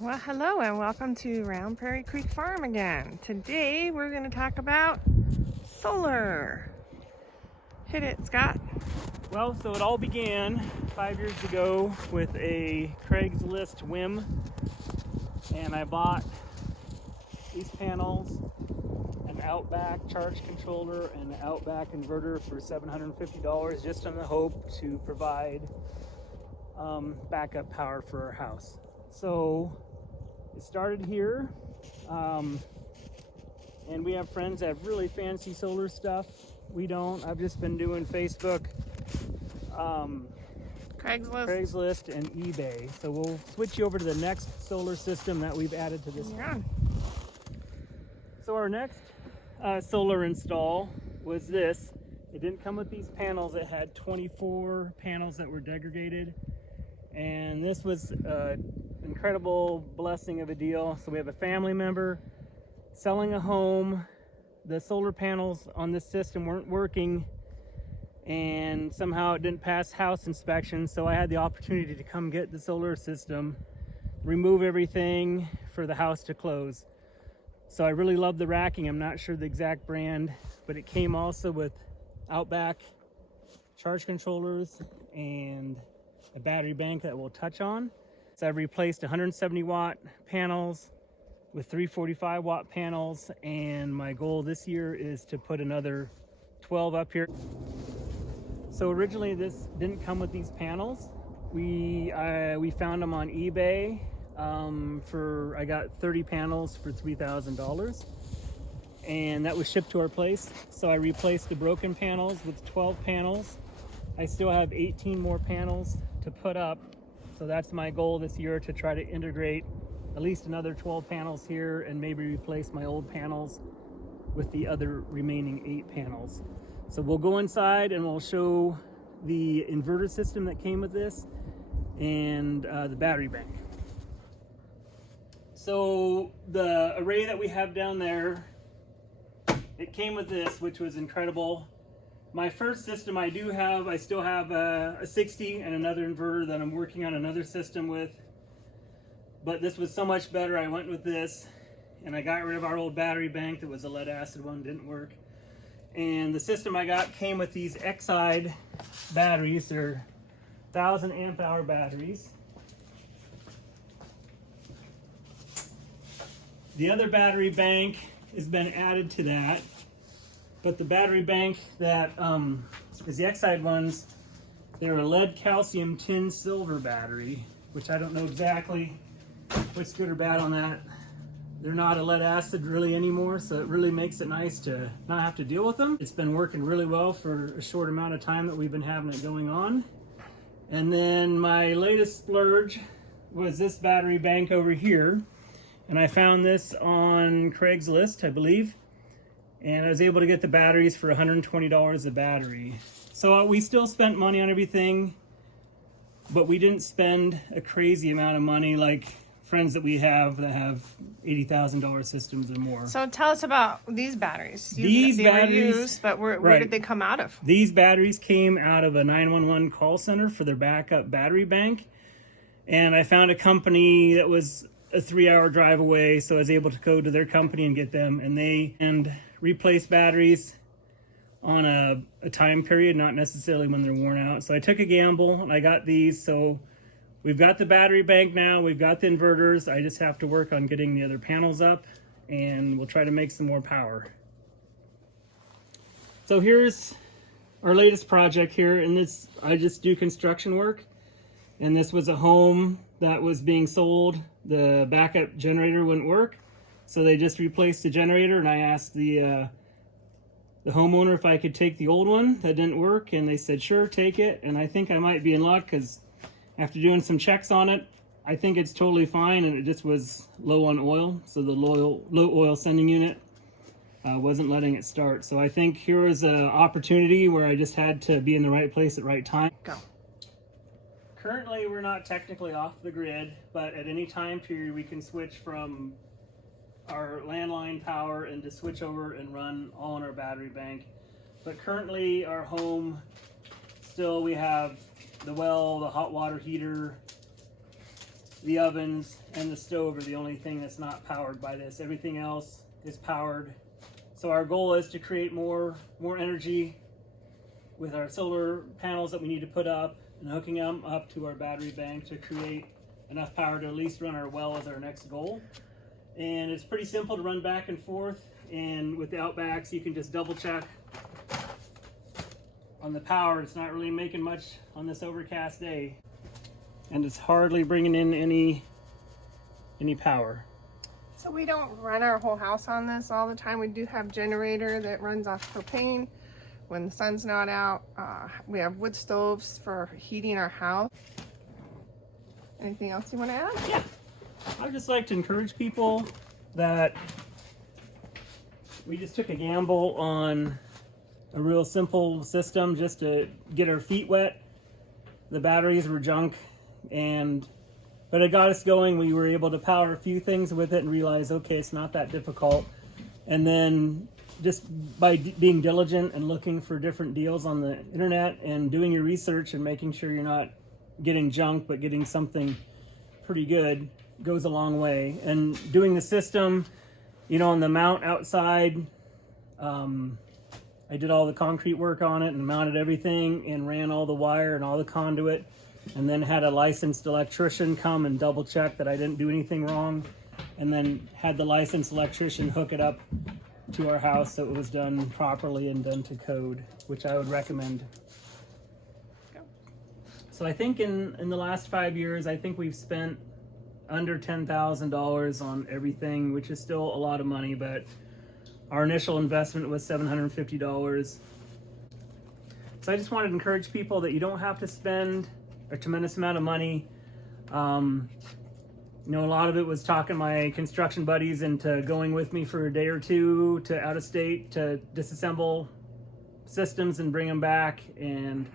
Well, hello and welcome to Round Prairie Creek Farm again. Today we're going to talk about solar. Hit it, Scott. Well, so it all began 5 years ago with a Craigslist whim, and I bought these panels, an Outback charge controller, and an Outback inverter for $750 just on the hope to provide backup power for our house. So it started here, and we have friends that have really fancy solar stuff. We don't. I've just been doing Facebook, Craigslist and eBay. So we'll switch you over to the next solar system that we've added to this one. So our next solar install was this. It didn't come with these panels. It had 24 panels that were degraded, and this was an incredible blessing of a deal. So we have a family member selling a home. The solar panels on this system weren't working, and somehow it didn't pass house inspection, so I had the opportunity to come get the solar system, remove everything for the house to close. So I really love the racking. I'm not sure the exact brand, but it came also with Outback charge controllers and a battery bank that we'll touch on. So I've replaced 170 watt panels with 345 watt panels, and my goal this year is to put another 12 up here. So originally this didn't come with these panels. We found them on eBay I got 30 panels for $3,000, and that was shipped to our place. So I replaced the broken panels with 12 panels. I still have 18 more panels to put up. So that's my goal this year, to try to integrate at least another 12 panels here and maybe replace my old panels with the other remaining 8 panels. So we'll go inside and we'll show the inverter system that came with this and the battery bank. So the array that we have down there, it came with this, which was incredible. My first system I still have a 60 and another inverter that I'm working on another system with. But this was so much better, I went with this, and I got rid of our old battery bank that was a lead acid one, didn't work. And the system I got came with these Exide batteries. They're 1,000 amp hour batteries. The other battery bank has been added to that, but the battery bank that is the Exide ones, they're a lead calcium tin silver battery, which I don't know exactly what's good or bad on that. They're not a lead acid really anymore, so it really makes it nice to not have to deal with them. It's been working really well for a short amount of time that we've been having it going on. And then my latest splurge was this battery bank over here. And I found this on Craigslist, I believe. And I was able to get the batteries for $120 a battery. So we still spent money on everything, but we didn't spend a crazy amount of money like friends that we have that have $80,000 systems or more. So tell us about these batteries. They were used, but where did they come out of? These batteries came out of a 911 call center for their backup battery bank. And I found a company that was a 3-hour drive away, so I was able to go to their company and get them, and replace batteries on a time period, not necessarily when they're worn out. So I took a gamble and I got these. So we've got the battery bank now, we've got the inverters. I just have to work on getting the other panels up, and we'll try to make some more power. So here's our latest project here, and this, I just do construction work, and this was a home that was being sold. The backup generator wouldn't work, so they just replaced the generator, and I asked the homeowner if I could take the old one that didn't work, and they said sure, take it. And I think I might be in luck, because after doing some checks on it, I think it's totally fine, and it just was low on oil, so the low oil sending unit wasn't letting it start. So I think here is an opportunity where I just had to be in the right place at the right time. Go. Currently, we're not technically off the grid, but at any time period, we can switch from our landline power and to switch over and run all on our battery bank. But currently, our home, still we have the well, the hot water heater, the ovens and the stove are the only thing that's not powered by this. Everything else is powered. So our goal is to create more energy with our solar panels that we need to put up and hooking them up to our battery bank to create enough power to at least run our well as our next goal. And it's pretty simple to run back and forth. And with the Outbacks, you can just double check on the power. It's not really making much on this overcast day. And it's hardly bringing in any power. So we don't run our whole house on this all the time. We do have generator that runs off propane when the sun's not out. We have wood stoves for heating our house. Anything else you want to add? Yeah. I would just like to encourage people that we just took a gamble on a real simple system just to get our feet wet. The batteries were junk, but it got us going. We were able to power a few things with it and realize, okay, it's not that difficult. And then just by being diligent and looking for different deals on the internet and doing your research and making sure you're not getting junk but getting something pretty good goes a long way. And doing the system, on the mount outside, I did all the concrete work on it and mounted everything and ran all the wire and all the conduit, and then had a licensed electrician come and double check that I didn't do anything wrong, and then had the licensed electrician hook it up to our house so it was done properly and done to code, which I would recommend. So I think in the last 5 years, I think we've spent under $10,000 on everything, which is still a lot of money, but our initial investment was $750. So I just wanted to encourage people that you don't have to spend a tremendous amount of money. A lot of it was talking my construction buddies into going with me for a day or two to out of state to disassemble systems and bring them back. And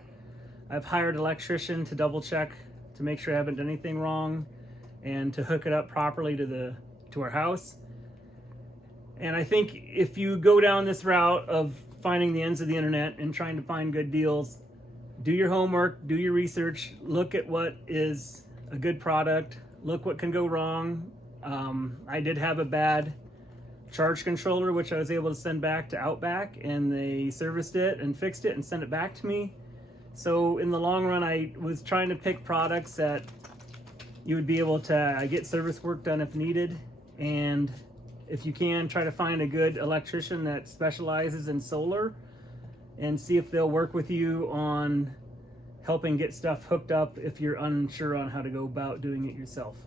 I've hired an electrician to double check to make sure I haven't done anything wrong and to hook it up properly to our house. And I think if you go down this route of finding the ends of the internet and trying to find good deals, do your homework, do your research, look at what is a good product, look what can go wrong. I did have a bad charge controller, which I was able to send back to Outback, and they serviced it and fixed it and sent it back to me. So in the long run, I was trying to pick products that you would be able to get service work done if needed. And if you can, try to find a good electrician that specializes in solar and see if they'll work with you on helping get stuff hooked up if you're unsure on how to go about doing it yourself.